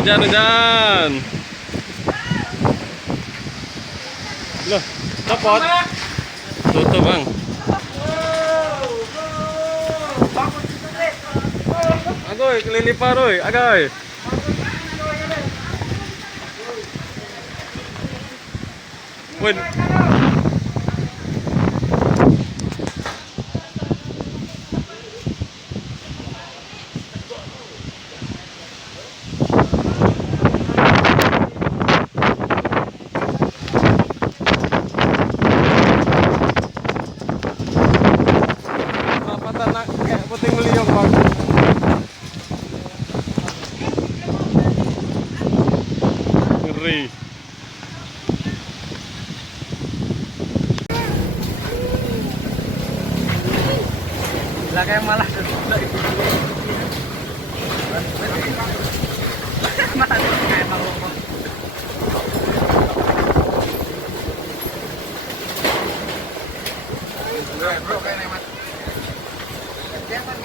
Hujan. Loh, copot. Tutup, Bang. Agoy, kelilipar, oi. Agoy. Win. Puting beliau Bang. Ngeri. Lah kayak malah bro kayak nemat. Jangan